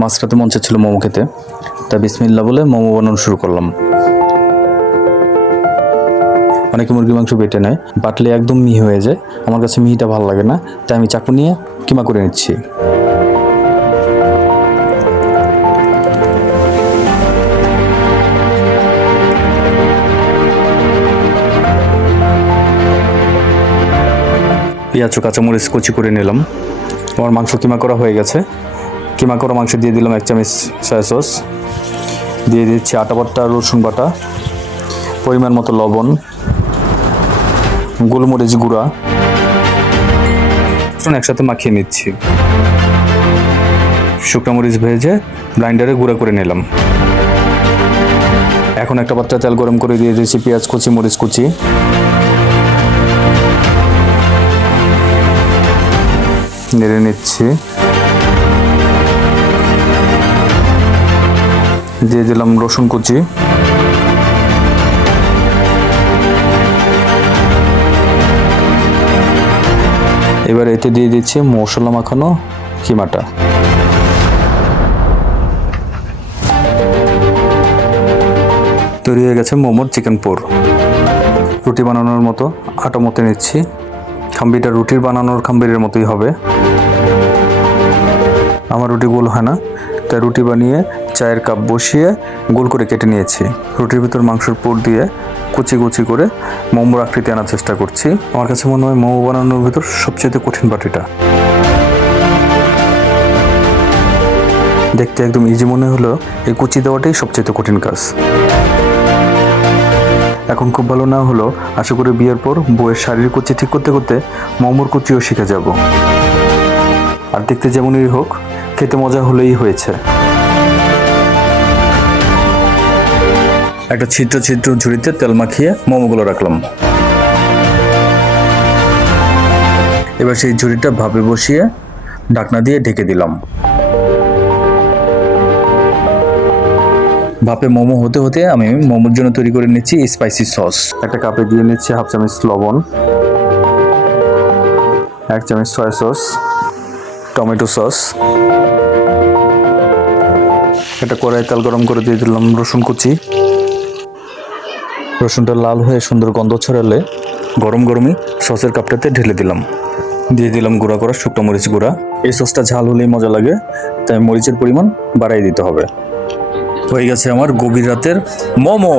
মাঝরাতে মন চাচ্ছিল মোমো খেতে, তাই বিসমিল্লাহ বলে মোমো বানানো শুরু করলাম। অনেকে মুরগি মাংস বেটে নেয়, বাটলে একদম মিহি হয়ে যায়। আমার কাছে মিহিটা ভালো লাগে না, তাই আমি চাকু নিয়ে কিমা করে নিচ্ছি। পেঁয়াজ ও কাঁচামরিচ কুচি করে নিলাম। আমার মাংস কিমা করা হয়ে গেছে। কিমা করা মাংস দিয়ে দিলাম 1 চামচ সয়া সস, দিয়ে দিচ্ছি আটা বাটা, রসুন বাটা, পরিমাণ মতো লবণ, গোলমরিচ গুঁড়া, একসাথে মাখিয়ে নিচ্ছি। শুকনো মরিচ ভেজে ব্লাইন্ডারে গুঁড়া করে নিলাম। এখন একটা পাত্রে তেল গরম করে দিয়ে দিয়েছি পেঁয়াজ কুচি, মরিচ কুচি, নেড়ে নিচ্ছি। দিয়ে দিলাম রসুন কুচি, এবার এতে দিয়ে দিচ্ছি মশলা মাখানো কিমাটা। তৈরি হয়ে গেছে মোমোর চিকেন পোর। রুটি বানানোর মতো আটা মতে নিচ্ছি। খাম্বিটা রুটির বানানোর খাম্বিরের মতোই হবে। আমার রুটি গোল হয় না, তাই রুটি বানিয়ে চায়ের কাপ বসিয়ে গোল করে কেটে নিয়েছি। রুটির ভিতর মাংসের পুর দিয়ে কুচি কুচি করে মোমোর আকৃতি আনার চেষ্টা করছি। আমার কাছে মনে হয় মোমো বানানোর ভিতর সবচেয়ে কঠিন বাটিটা। দেখতে একদম ইজি মনে হলো, এই কুচি দেওয়াটাই সবচেয়ে কঠিন কাজ। এখন খুব ভালো না হলো, আশা করি বিয়ের পর বউয়ের শাড়ির কুচি ঠিক করতে করতে মোমোর কুচিও শিখে যাব। আর দেখতে যেমনই হোক, খেতে মজা হলেই হয়েছে। একটা ছিদ্র ছিদ্র ঝুড়িতে তেল মাখিয়ে মোমোগুলো রাখলাম। এবার সেই ঝুড়িটা ভাপে বসিয়ে ঢাকনা দিয়ে ঢেকে দিলাম। ভাপে মোমো হতে হতে আমি মোমোর জন্য তৈরি করে নিচ্ছি স্পাইসি সস। একটা কাপে দিয়ে নিচ্ছি 1/2 চামচ লবণ, 1 চামচ সয়া সস, টমেটো সস। একটা কড়াই তেল গরম করে দিয়ে দিলাম রসুন কুচি। রসুনটা লাল হয়ে সুন্দর গন্ধ ছড়ালে গরম গরমই সসের কাপটাতে ঢেলে দিলাম। দিয়ে দিলাম গুঁড়া করা শুকনো মরিচ গুঁড়া। এই সসটা ঝাল হলেই মজা লাগে, তাই মরিচের পরিমাণ বাড়াই দিতে হবে। হয়ে গেছে আমার গভীর রাতের মোমো।